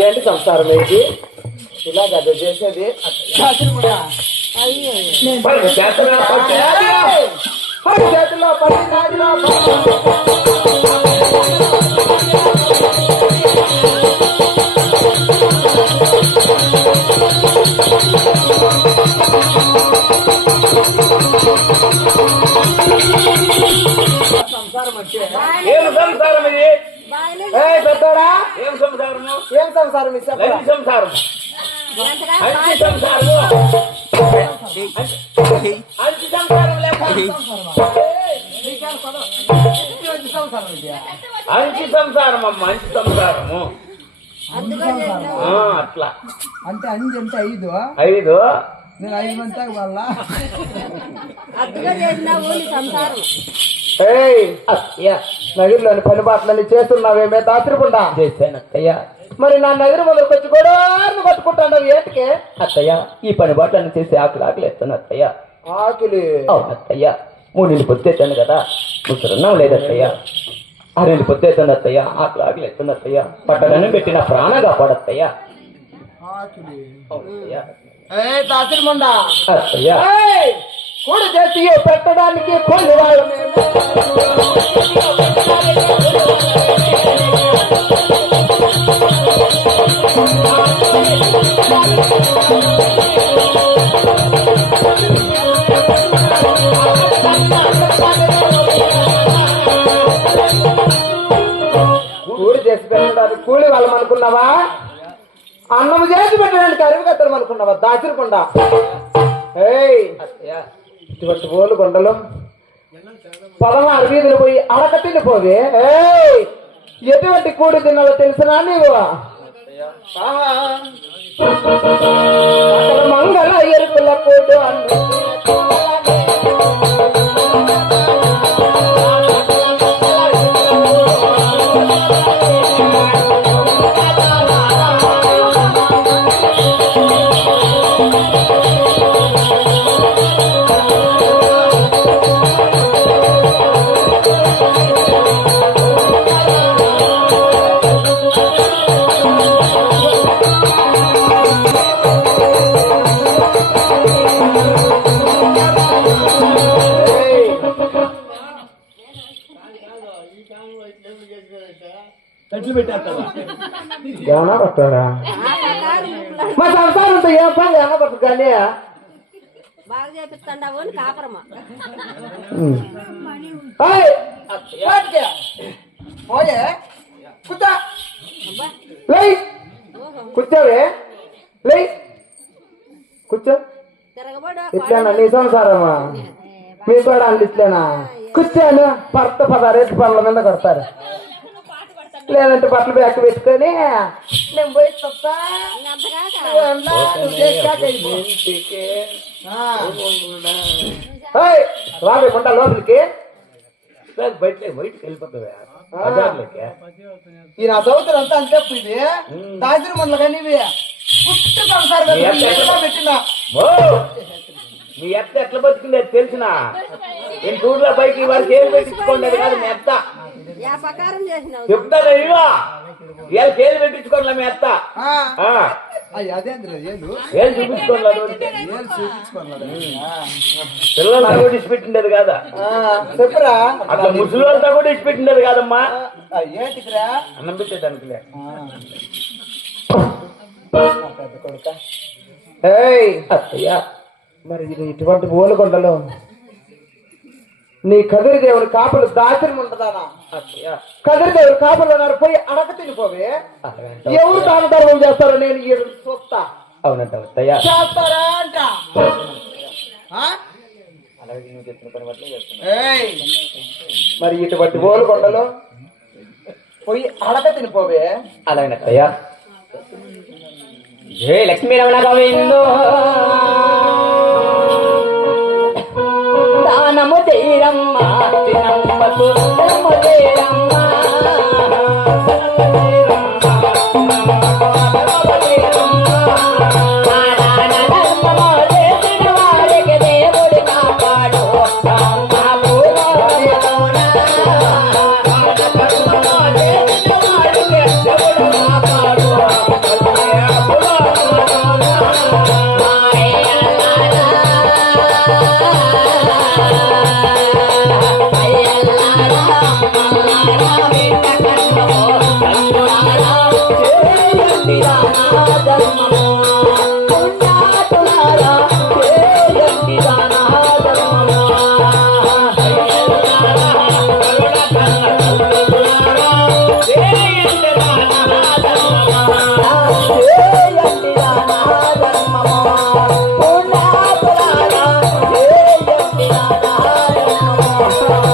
ఏంటి సంసారం ఏంటి? ఇలా గద చేసేది. ఏయ్, పడి చేతిలో పడి అంచి సంసారం. అంచి సంసారం అమ్మ అంచి సంసారము అట్లా. అంటే అంజి అంటే ఐదు. ఐదు? నేను ఐదు మంది వాళ్ళ. నగిరిలోని పని బాటలని చేస్తున్నావేమే దాత్రికుండా చేశాను అత్తయ్య మరి నా నగరి వచ్చి గొడవను కొట్టుకుంటాడు ఏంటికి? అత్తయ్య ఈ పని బాటలను చేసి ఆకలి ఆకలి అత్తయ్య. ఆకిలి. అవును అత్తయ్య మూడు నెలలు పొత్తేస్తాను కదా. ముసరున్నాం లేదత్తయ్య. ఆరు నెలలు పొత్తేస్తాను అత్తయ్య ఆకలి ఆకలి. ఎత్తుంది అత్తయ్య. పట్టడని పెట్టిన ప్రాణ కాపాడత్తయ్య అత్తయ్య. కూడి చేసి పెట్టడానికి కొన్ని వాళ్ళు కూడి చేసి పెట్టడానికి కూలి వాళ్ళం అనుకున్నావా అన్నం చేసి పెట్టడానికి అరువు కత్తడం అనుకున్నావా? దాచిరకుండా. ఇటువంటి బోలు కొండలు. పదహారు వీధులు పోయి అడక తినిపోవే. ఏయ్ ఎటువంటి కూడి తిన్నావో తెలిసినా నీవు? మంగళ ఎరుకుల కూడు అన్ని ఎట్లు పెట్టేస్తావా? ఏమన్నా మా సంసారంతో ఏం పని? ఏమన్నా కానీ. బాగా చేపిస్తాండావు అని కాపరమా? లేయ్! కూర్చోవే. లేయ్! కూర్చో. ఇట్లేనా? నీ సంసారమా? మీ కూడా అందిట్లేనా కూర్చోను. భర్త పదహారేసి పనుల మీద కొడతారు. లేదంటే బట్టలు బ్యాక్ పెట్టుకొని నేను పోయి చెప్తా రావే కొండ లోపలికి. బయట బయటకు వెళ్ళిపోతావా. ఈ నా సౌతులు అంతా అని చెప్పు ఇది దాచిరి మండలు కానీ ఇవి పెట్టినా. మీ ఎత్త ఎట్లా బతికింది అది తెలిసిన? నేను టూర్లో బైక్ వరకు ఏం పెట్టించుకోండి కాదు మీ అత్త. చెప్తాను ఇవా ఇవాళ కేలు పెట్టించుకోండి మీ అత్త. ఏం పిల్లలు కూడా ఇచ్చిపెట్టిండేది కాదా? ఆ, చెప్పురా. అట్లా ముసలి వాళ్ళతో కూడా ఇచ్చిపెట్టిండేది కాదమ్మా. ఆ, ఏంటిదిరా? అన్నం ఏయ్ అత్తయ్య మరి ఇది ఇటువంటి ఓలుకొండలో నీ కదిరి దేవుని కాపులు దాచిరి అత్తయ్య. కదిరి దేవుని కాపులు ఉన్నారు పోయి అడగ తినిపోవే. ఎవరు దాన ధర్మం చేస్తారో నేను చూస్తా. అవునంట చేస్తారా అంట? మరి ఇటువంటి ఓలుకొండలో పోయి అడగ తినిపోవే. అలాగేనత్తయ్య. జయ లక్ష్మీ రమణ గోవిందో. శ్రీరమ్మ తీరమ్మా తినమ్మకు Oh,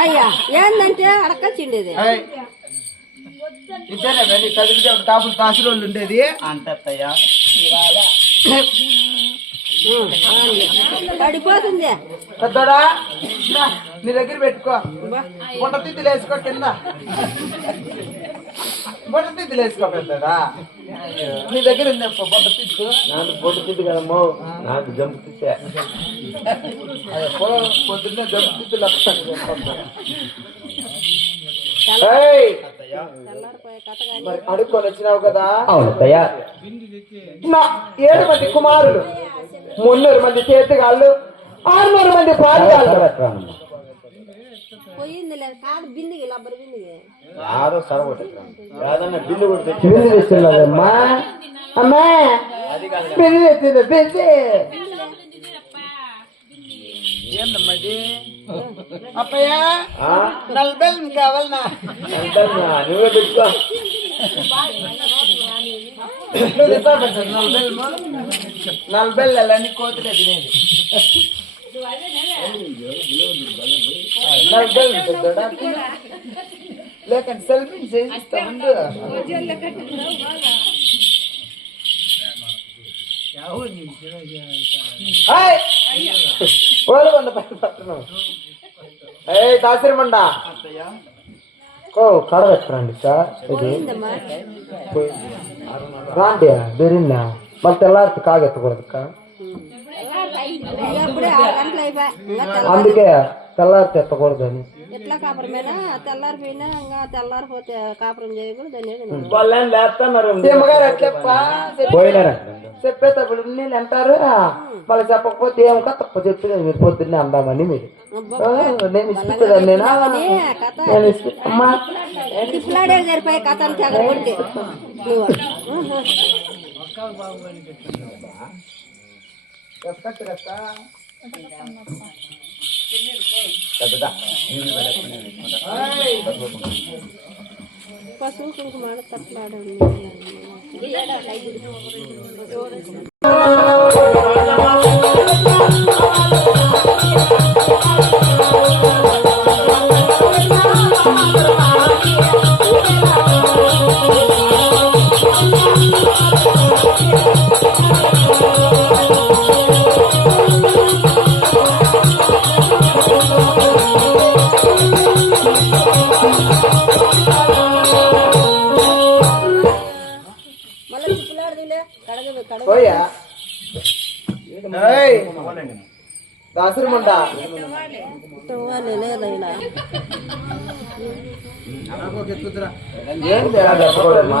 అయ్యా ఏందంటే అడక చిండేది? ఏయ్. ఇద్దరే వెళ్ళి చదివితే ఒక టాపులు తాసులు వాళ్ళు ఉండేది. అంతే అత్తయ్య పడిపోతుంది. పెద్దోడా? నా, నీ దగ్గర పెట్టుకో. బుట్ట తిత్తులు వేసుకో కింద. బుట్ట తిత్తులు వేసుకో పెద్దోడా నీ దగ్గర ఉంది బుట్ట తిత్తు నాకు పొట్టు తిద్దు కదమ్మో. నాకు జంపు పొ- పొద్దున్నే జంపు కానీ మరి అడుక్కొని వచ్చినావు కదా? ఏడు మంది కుమారులు మున్నూరు మంది చేతిగాళ్ళు ఆరునూరు మంది పాలుగాళ్ళు పోయింది లేదు కాదు బిందిగి లబ్బరి బిందిగి యాదో సరగొట్టు యాదన్న బిల్లు కూడా తెచ్చి బింది తెస్తున్నదమ్మా అమ్మా! బింది తెచ్చింది బింది ఏందమ్మా ఇది? అప్పయ్య ఆ? నలభై కావాలనా? పెట్టుకో నువ్వు తింటా పెట్టు, నలభై నలభై అన్నీ కోతులే తినేది నలభై పెద్దోడా లేకండి సెల్ఫీ చేయిస్తా ఉండు హాయ్ ఓలగొండ పైన పట్టణం ఏ దాసిరమండ ఓ కడగట్టండి సార్ ఇది పోయిందమ్మా రాండి బెరిన్నా మళ్ళీ తెల్లారితే కాగెత్తకూడదు అక్క. అప్పుడే ఆరు గంటలు అయిపోయా ఇంకా తెల్ల అందుకే తెల్లారితే ఎత్తకూడదని ఎట్లా కాపురమేనా తెల్లారిపోయినా ఇంకా తెల్లారిపోతే కాపురం చేయకూడదు అనేది వాళ్ళని లేస్తున్నారు సీమగారు ఎట్లప్పా పోయినారా చెప్పేటప్పుడు నేను అంటారు మళ్ళీ చెప్పకపోతే ఏం తప్ప చెప్తే మీరు పొద్దున్నే అందామని మీరు ఆ, నేను ఇష్టపడను నేనా కథ నేను ఇష్ట అమ్మా తిప్పులాడే సరిపోయి కథ అని తెగబడితే నువ్వు ఉహు. పశువు కుంకుమ తట్లాడండి దాసురమండ లేదా ఇలా ఏంది అది ఎత్తకూడదమ్మా?